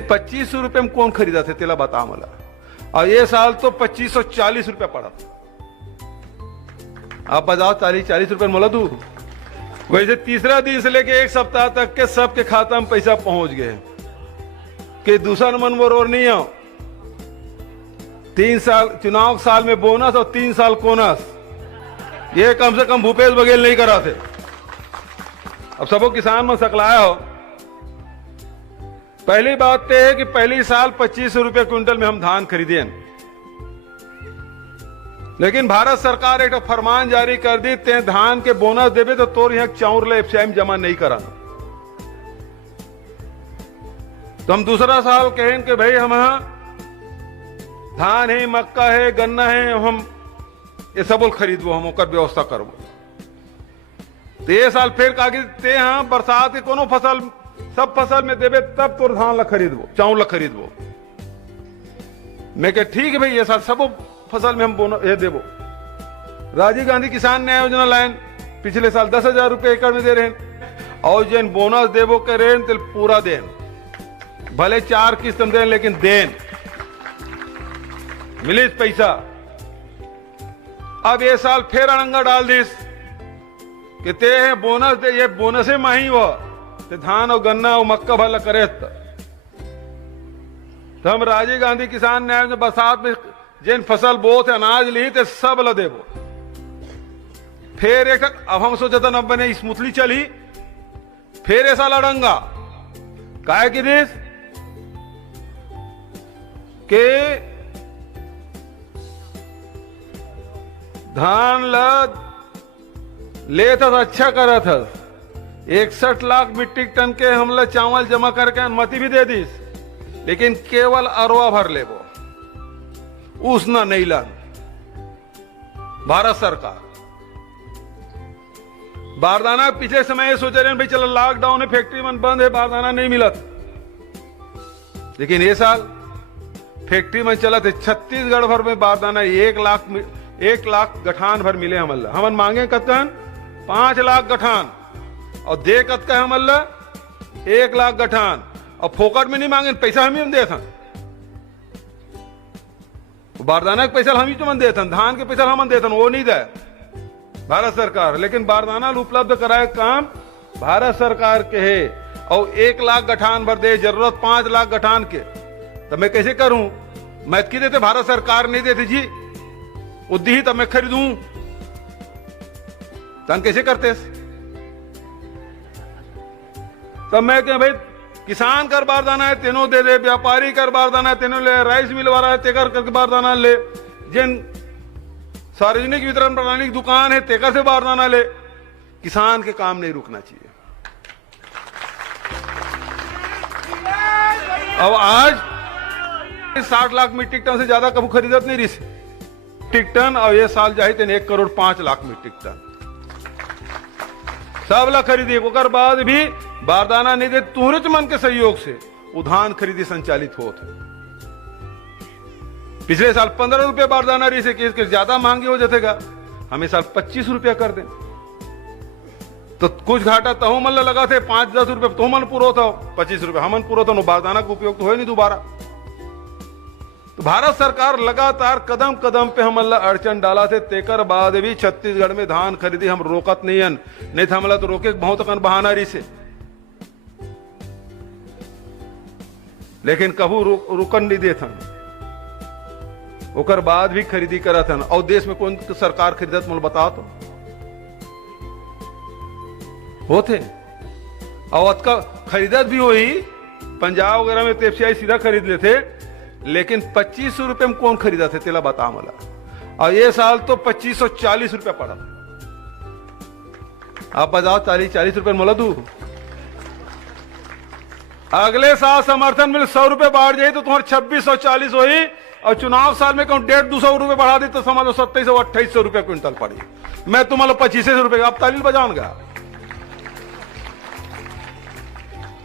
₹2500 में कोण खरीदा थे तेला बता मला। और ये साल तो ₹2540 पड़ा। आप बताओ 40 रुपए मला दू। वैसे तीसरा दिन से लेके एक सप्ताह तक के सबके खाता में पैसा पहुंच गए कि दूसरा मन और नहीं हो। 3 साल चुनाव साल में बोनस और 3 साल कोनस, ये कम से कम भूपेश बघेल नहीं करा थे। अब सबको किसान में सकलाया हो। पहली बात तो है कि पहली साल ₹2500 क्विंटल में हम धान खरीदे, लेकिन भारत सरकार एक फरमान जारी कर दी ते धान के बोनस देवे तो तोर यहाँ चाउर ले एफसीआई में जमा नहीं करा। तो हम दूसरा साल कहें कि भाई हम धान है, मक्का है, गन्ना है, हम ये सब खरीदबो, हम ओकर व्यवस्था करबो। तो ये साल फिर कागज ते हाँ बरसात के कोनो फसल सब फसल में देवे तब तोर धान ला खरीदबो, चाउर ला खरीदबो। मैं कह ठीक है भाई, ये साल सब फसल में हम बोनस ये देवो। राजीव गांधी किसान न्याय योजना लाइन पिछले साल 10,000 रुपए एकड़ में दे रहे हैं, और जिन बोनस देवो के रेन तिल पूरा देन, भले 4 किस्त में दें लेकिन देन मिलिस पैसा। अब ये साल फिर अड़ंगा डाल दिस कि ते हैं बोनस दे, ये बोनस माही वो ते धान और गन्ना और मक्का भला करे। तो हम राजीव गांधी किसान न्याय योजना बरसात में जिन फसल बोत अनाज ली ते सब ला देवो। फिर एक अब हम सोचा था न बने स्मूथली चली, फिर ऐसा लड़ंगा काहे की देश के धान ला ले था अच्छा करा था। 61 लाख मीट्रिक टन के हमला चावल जमा करके अनुमति भी दे दी, लेकिन केवल अरवा भर लेबो, उसना नहीं ला भारत सरकार। बारदाना पिछले समय ये सोच रहे हैं भाई चलो लॉकडाउन है, फैक्ट्री मन बंद है, बारदाना नहीं मिला, लेकिन ये साल फैक्ट्री में चला थे। छत्तीसगढ़ भर में बारदाना 1 लाख गठान भर मिले हमल्ला। हमन मांगे कतन 5 लाख गठान और दे कत का हमल्ला 1 लाख गठान, और फोकट में नहीं मांगे, पैसा हम ही दे था। बारदाना के पैसा हम ही तो देते, धान के पैसा हम देते, वो नहीं दे भारत सरकार। लेकिन बारदाना उपलब्ध कराए काम भारत सरकार के है, और 1 लाख गठान भर दे, जरूरत 5 लाख गठान के। तो मैं कैसे करूं? मैं की देते भारत सरकार नहीं देती जी, उद्दी ही तब मैं खरीदूं, तन कैसे करते? तब मैं क्या भाई किसान कर बारदाना है तेनों दे दे, व्यापारी कर बारदाना है तेनों ले, राइस मिल वाला है तेकर करके बारदाना ले, जिन सार्वजनिक वितरण प्रणाली की दुकान है तेकर से बारदाना ले। किसान के काम नहीं रुकना चाहिए। अब आज 60 लाख मीट्रिक टन से ज्यादा कभी खरीदत नहीं रही मीट्रिक टन, और ये साल जाए तेन 1,05,00,000 मीट्रिक टन सब ला खरीदी। ओकर बाद भी बारदाना नहीं दे, तुहरे मन के सहयोग से उधान खरीदी संचालित होत है। पिछले साल 15 रुपए बारदाना रही से कि ज्यादा महंगे हो जातेगा, हम इस साल 25 रुपया कर दें तो कुछ घाटा तहु मन लगा थे। 5-10 रुपए तो मन पूरा था, 25 रुपए हमन पूरा था, बारदाना का उपयोग तो हो नहीं दोबारा। तो भारत सरकार लगातार कदम कदम पे हमला अड़चन डाला थे, तेकर बाद भी छत्तीसगढ़ में धान खरीदी हम रोकत नहीं था। हमला तो रोके बहुत कन बहाना रही से, लेकिन कभू रुकन नहीं देता। ओकर बाद भी खरीदी करा था। और देश में कौन सरकार खरीदत मुझे बता तो होते, और अतका खरीदत भी हुई पंजाब वगैरह में एफसीआई सीधा खरीद लेते, लेकिन ₹2500 में कौन खरीदा थे तेला बता मला। और ये साल तो ₹2540 पड़ा। आप बताओ 40 रुपए मला दू। अगले साल समर्थन मिल 100 रुपए बढ़ जाए तो तुम्हारे 2640 हुई, और चुनाव साल में कौन 150-200 रुपए बढ़ा दी तो समझ लो 2700-2800 रुपए क्विंटल पड़ी। मैं तुम्हारा 2500 रुपए अब तालील बजाऊंगा।